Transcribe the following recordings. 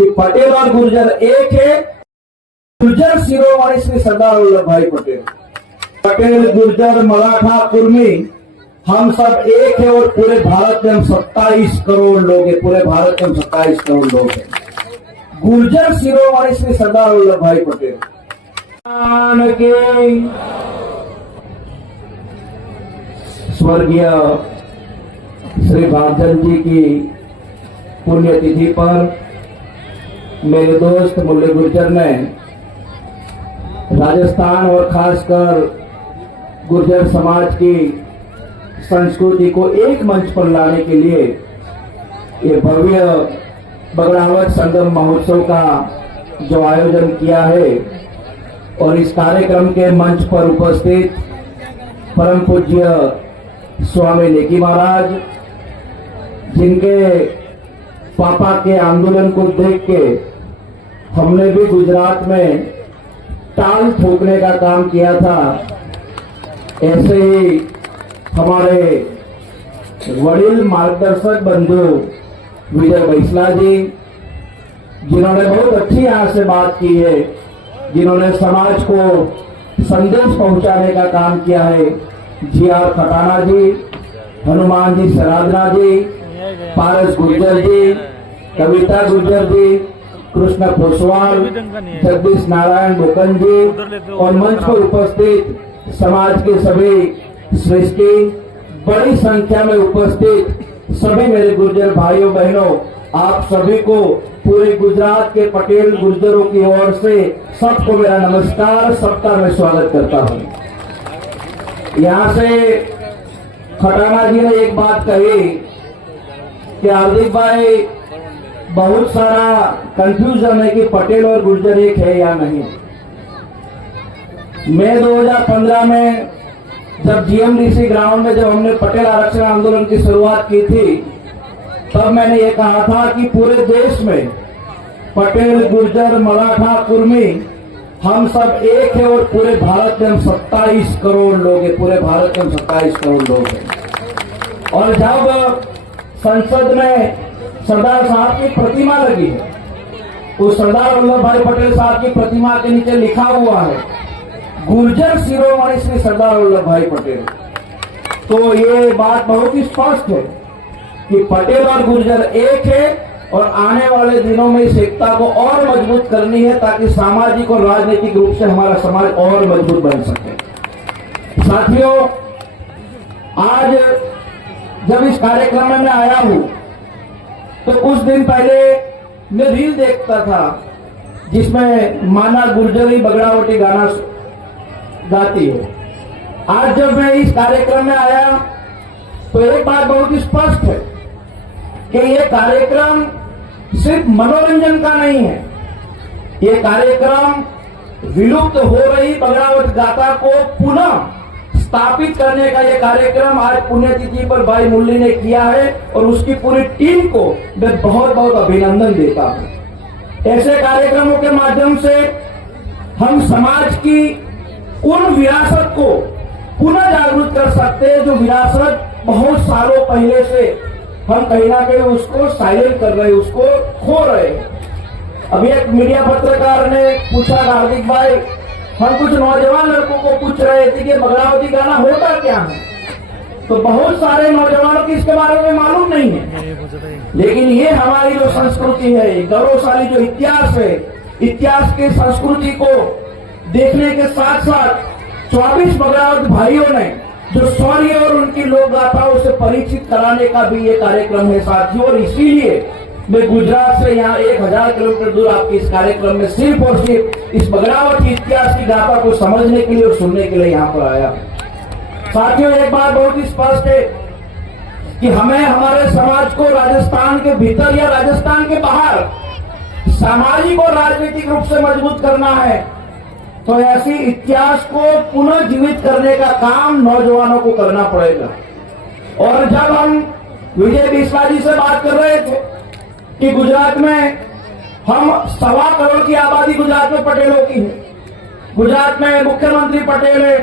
कि पटेल और गुर्जर एक है। गुर्जर शिरोमणि श्री सरदार वल्लभ भाई पटेल, पटेल गुर्जर मराठा कुर्मी हम सब एक है और पूरे भारत में हम 27 करोड़ लोग हैं। पूरे भारत में हम 27 करोड़ लोग हैं। गुर्जर शिरोमणि श्री सरदार वल्लभ भाई पटेल के स्वर्गीय श्री भागचंद जी की पुण्यतिथि पर मेरे दोस्त मुल्ले गुर्जर ने राजस्थान और खासकर गुर्जर समाज की संस्कृति को एक मंच पर लाने के लिए ये भव्य बगड़ावत संगम महोत्सव का जो आयोजन किया है और इस कार्यक्रम के मंच पर उपस्थित परम पूज्य स्वामी नेकी महाराज, जिनके पापा के आंदोलन को देख के हमने भी गुजरात में टाल ठोकने का काम किया था, ऐसे ही हमारे वडील मार्गदर्शक बंधु विजय बैसला जी, जिन्होंने बहुत अच्छी यहाँ से बात की है, जिन्होंने समाज को संदेश पहुंचाने का काम किया है, जी.आर. खटाना जी, हनुमान जी सरादना जी, पारस गुर्जर जी, कविता गुर्जर जी, कृष्ण पोसवाल, जगदीश नारायण बोकन जी और मंच पर उपस्थित समाज के सभी श्रेष्ठी, बड़ी संख्या में उपस्थित सभी मेरे गुर्जर भाइयों बहनों, आप सभी को पूरे गुजरात के पटेल गुर्जरों की ओर से सबको मेरा नमस्कार, सबका मैं स्वागत करता हूं। यहाँ से खटाना जी ने एक बात कही कि हार्दिक भाई बहुत सारा कंफ्यूजन है कि पटेल और गुर्जर एक है या नहीं। मैं 2015 में जब जीएमडीसी ग्राउंड में जब हमने पटेल आरक्षण आंदोलन की शुरुआत की थी, तब मैंने ये कहा था कि पूरे देश में पटेल गुर्जर मराठा कुर्मी हम सब एक है और पूरे भारत में हम 27 करोड़ लोग हैं। पूरे भारत में हम 27 करोड़ लोग हैं। और जब संसद में सरदार साहब की प्रतिमा लगी है, उस सरदार वल्लभ भाई पटेल साहब की प्रतिमा के नीचे लिखा हुआ है गुर्जर शिरोमणि श्री सरदार वल्लभ भाई पटेल, तो ये बात बहुत ही स्पष्ट है कि पटेल और गुर्जर एक है और आने वाले दिनों में इस एकता को और मजबूत करनी है ताकि सामाजिक और राजनीतिक रूप से हमारा समाज और मजबूत बन सके। साथियों, आज जब इस कार्यक्रम में मैं आया हूं तो कुछ दिन पहले मैं रील देखता था जिसमें माना गुर्जरी बगड़ावटी गाना गाती है। आज जब मैं इस कार्यक्रम में आया तो एक बात बहुत ही स्पष्ट है कि ये कार्यक्रम सिर्फ मनोरंजन का नहीं है, ये कार्यक्रम विलुप्त हो रही बगड़ावट गाथा को पुनः स्थापित करने का ये कार्यक्रम आज पुण्यतिथि पर भाई मुरली ने किया है और उसकी पूरी टीम को मैं बहुत बहुत अभिनंदन देता हूं। ऐसे कार्यक्रमों के माध्यम से हम समाज की उन विरासत को पुनः जागरूक कर सकते हैं जो विरासत बहुत सालों पहले से हम कहीं ना कहीं उसको साइलेंट कर रहे हैं, उसको खो रहे हैं। अभी एक मीडिया पत्रकार ने पूछा, हार्दिक भाई हम कुछ नौजवान लड़कों को पूछ रहे थे कि बगड़ावटी गाना होता क्या है, तो बहुत सारे नौजवानों की इसके बारे में मालूम नहीं है। लेकिन ये हमारी जो संस्कृति है, गौरवशाली जो इतिहास है, इतिहास की संस्कृति को देखने के साथ साथ 24 बगड़ावट भाइयों ने जो शौर्य और उनकी लोक गाथाओं से परिचित कराने का भी ये कार्यक्रम है साथियों। और इसीलिए मैं गुजरात से यहाँ 1000 किलोमीटर दूर आपके इस कार्यक्रम में सिर्फ और सिर्फ इस बगड़ावट की इतिहास की गाथा को समझने के लिए और सुनने के लिए यहाँ पर आया। साथियों, एक बात बहुत ही स्पष्ट है कि हमें हमारे समाज को राजस्थान के भीतर या राजस्थान के बाहर सामाजिक और राजनीतिक रूप से मजबूत करना है, तो ऐसी इतिहास को पुनः जीवित करने का काम नौजवानों को करना पड़ेगा। और जब हम विजय बैसला जी से बात कर रहे थे कि गुजरात में हम 1.25 करोड़ की आबादी गुजरात में पटेलों की है, गुजरात में मुख्यमंत्री पटेल है,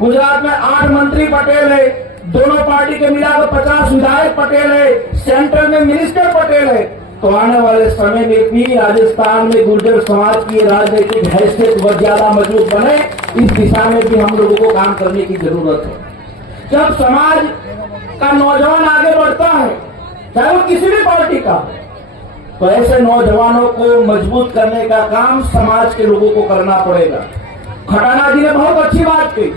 गुजरात में 8 मंत्री पटेल है, दोनों पार्टी के मिलाकर 50 विधायक पटेल है, सेंट्रल में मिनिस्टर पटेल है, तो आने वाले समय में भी राजस्थान में गुर्जर समाज की राजनीतिक हैसियत बहुत ज्यादा मजबूत बने, इस दिशा में भी हम लोगों को काम करने की जरूरत है। जब समाज का नौजवान आगे बढ़ता है, चाहे वो किसी भी पार्टी का, तो ऐसे नौजवानों को मजबूत करने का काम समाज के लोगों को करना पड़ेगा। खटाना जी ने बहुत अच्छी बात की।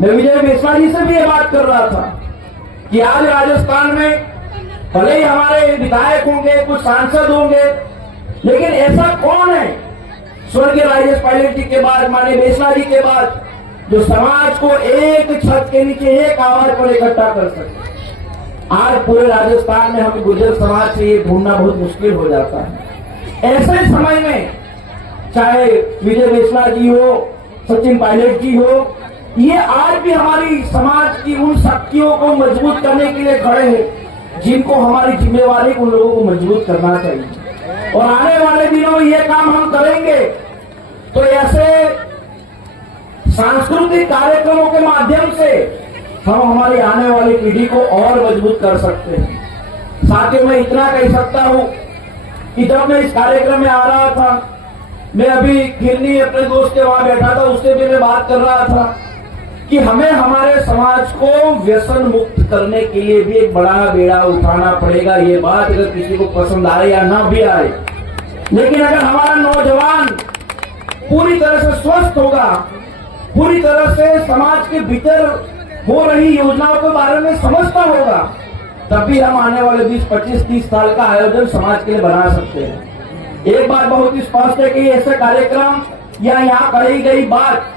मैं विजय मेसवा जी से भी ये बात कर रहा था कि आज राजस्थान में भले ही हमारे विधायक होंगे, कुछ सांसद होंगे, लेकिन ऐसा कौन है स्वर्गीय राजेश पायलट जी के बाद, माननीय मेसवा जी के बाद, जो समाज को एक छत के नीचे एक आवाज पर इकट्ठा कर सके। आज पूरे राजस्थान में हमें गुर्जर समाज से ये ढूंढना बहुत मुश्किल हो जाता है। ऐसे समय में चाहे विजय मेसवा जी हो, सचिन पायलट जी हो, ये आज भी हमारी समाज की उन शक्तियों को मजबूत करने के लिए खड़े हैं जिनको हमारी जिम्मेवारी उन लोगों को मजबूत करना चाहिए। और आने वाले दिनों में ये काम हम करेंगे तो ऐसे सांस्कृतिक कार्यक्रमों के माध्यम से हम हमारी आने वाली पीढ़ी को और मजबूत कर सकते हैं। साथियों, मैं इतना कह सकता हूं कि जब मैं इस कार्यक्रम में आ रहा था, मैं अभी खिरनी अपने दोस्त के वहां बैठा था, उससे भी मैं बात कर रहा था कि हमें हमारे समाज को व्यसन मुक्त करने के लिए भी एक बड़ा बेड़ा उठाना पड़ेगा। ये बात अगर किसी को पसंद आए या ना भी आए, लेकिन अगर हमारा नौजवान पूरी तरह से स्वस्थ होगा, पूरी तरह से समाज के भीतर हो रही योजनाओं के बारे में समझता होगा, तभी हम आने वाले 20, 25, 30 साल का आयोजन समाज के लिए बना सकते हैं। एक बात बहुत स्पष्ट है कि ऐसे कार्यक्रम या यहाँ कही गई बात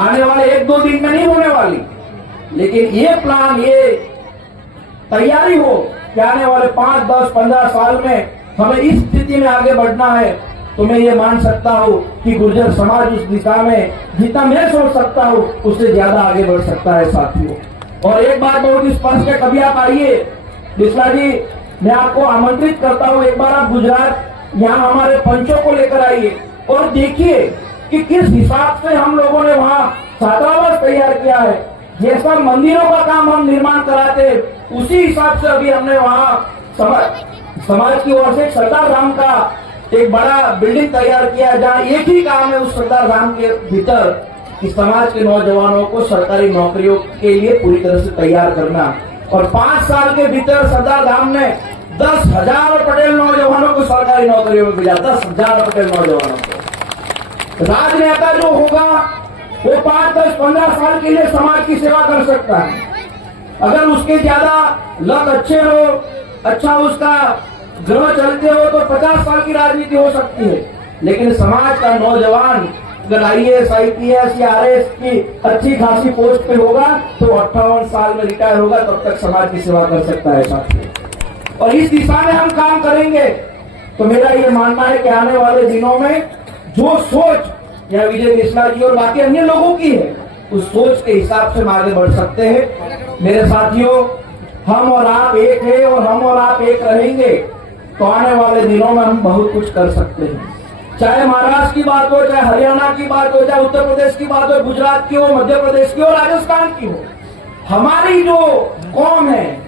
आने वाले 1-2 दिन में नहीं होने वाली, लेकिन ये प्लान, ये तैयारी हो कि आने वाले 5, 10, 15 साल में हमें इस स्थिति में आगे बढ़ना है, तो मैं ये मान सकता हूँ कि गुर्जर समाज उस दिशा में जितना मैं सोच सकता हूँ उससे ज्यादा आगे बढ़ सकता है साथियों। और एक बात बहुत स्पष्ट है, कभी आप आइए बिस्ला जी, मैं आपको आमंत्रित करता हूँ, एक बार आप गुजरात यहाँ हमारे पंचों को लेकर आइए और देखिए कि किस हिसाब से हम लोगों ने वहाँ छात्रावास तैयार किया है। जैसा मंदिरों का काम हम निर्माण कराते, उसी हिसाब से अभी हमने वहाँ समाज की ओर से सरदार धाम का एक बड़ा बिल्डिंग तैयार किया, जहाँ एक ही काम है उस सरदार धाम के भीतर कि समाज के नौजवानों को सरकारी नौकरियों के लिए पूरी तरह से तैयार करना। और 5 साल के भीतर सरदार धाम ने 10,000 पटेल नौजवानों को सरकारी नौकरियों में भेजा। 10,000 पटेल नौजवानों को। राजनेता जो होगा वो 5, 10, 15 साल के लिए समाज की सेवा कर सकता है। अगर उसके ज्यादा लक अच्छे हो, अच्छा उसका ग्रह चलते हो, तो 50 साल की राजनीति हो सकती है। लेकिन समाज का नौजवान अगर IAS, IPS या RS की अच्छी खासी पोस्ट पे होगा तो 58 साल में रिटायर होगा, तब तक समाज की सेवा कर सकता है साथियों। और इस दिशा में हम काम करेंगे तो मेरा ये मानना है कि आने वाले दिनों में जो सोच या विजय मेसवा जी और बाकी अन्य लोगों की है, उस सोच के हिसाब से हम आगे बढ़ सकते हैं। मेरे साथियों, हम और आप एक है और हम और आप एक रहेंगे तो आने वाले दिनों में हम बहुत कुछ कर सकते हैं। चाहे महाराष्ट्र की बात हो, चाहे हरियाणा की बात हो, चाहे उत्तर प्रदेश की बात हो, गुजरात की हो, मध्य प्रदेश की हो, राजस्थान की हो, हमारी जो कौम है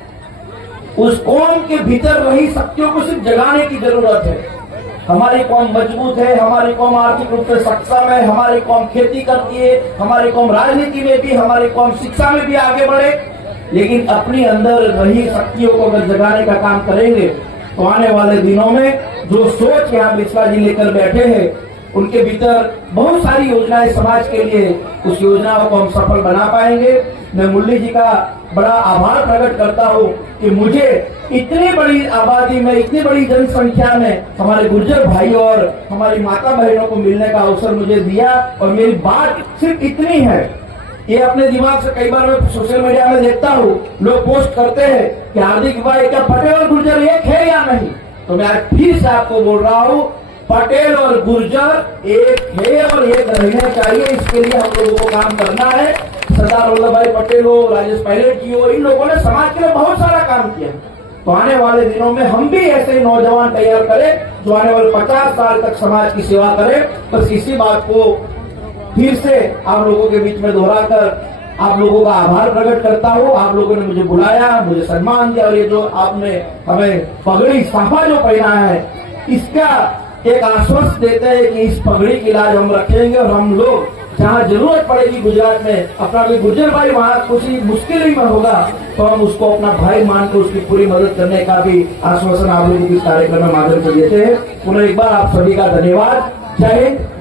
उस कौम के भीतर रही शक्तियों को सिर्फ जगाने की जरूरत है। हमारी कौम मजबूत है, हमारी कौम आर्थिक रूप से सक्षम है, हमारी कौम खेती करती है, हमारी कौम राजनीति में भी, हमारी कौम शिक्षा में भी आगे बढ़े। लेकिन अपनी अंदर रही शक्तियों को अगर जगाने का काम करेंगे तो आने वाले दिनों में जो सोच यहाँ मेसवा जी लेकर बैठे हैं उनके भीतर बहुत सारी योजनाएं समाज के लिए, उस योजनाओं को हम सफल बना पाएंगे। मैं मुरली जी का बड़ा आभार प्रकट करता हूँ कि मुझे इतनी बड़ी आबादी में, इतनी बड़ी जनसंख्या में हमारे गुर्जर भाई और हमारी माता बहनों को मिलने का अवसर मुझे दिया। और मेरी बात सिर्फ इतनी है, ये अपने दिमाग से कई बार मैं सोशल मीडिया में देखता हूँ, लोग पोस्ट करते हैं कि हार्दिक भाई क्या पटेल और गुर्जर एक है या नहीं। तो मैं आज फिर से आपको बोल रहा हूँ, पटेल और गुर्जर एक है और एक रहना चाहिए। इसके लिए हम लोगों को काम करना है। सरदार वल्लभ भाई पटेल हो, राजेश पायलट जी हो, इन लोगों ने समाज के लिए बहुत सारा काम किया। तो आने वाले दिनों में हम भी ऐसे नौजवान तैयार करें जो आने वाले 50 साल तक समाज की सेवा करें। बस इसी बात को फिर से आप लोगों के बीच में दोहराकर आप लोगों का आभार प्रकट करता हूँ। आप लोगों ने मुझे बुलाया, मुझे सम्मान दिया, और ये जो आपने हमें पगड़ी साफा जो पहना है, इसका एक आश्वस्त देते हैं कि इस पगड़ी की लाज हम रखेंगे, और हम लोग जहाँ जरूरत पड़ेगी गुजरात में, अपना कोई गुर्जर भाई वहां कुछ मुश्किल ही में होगा तो हम उसको अपना भाई मानकर उसकी पूरी मदद करने का भी आश्वासन आप लोगों को इस कार्यक्रम के माध्यम से देते हैं। पुनः एक बार आप सभी का धन्यवाद। जय हिंद।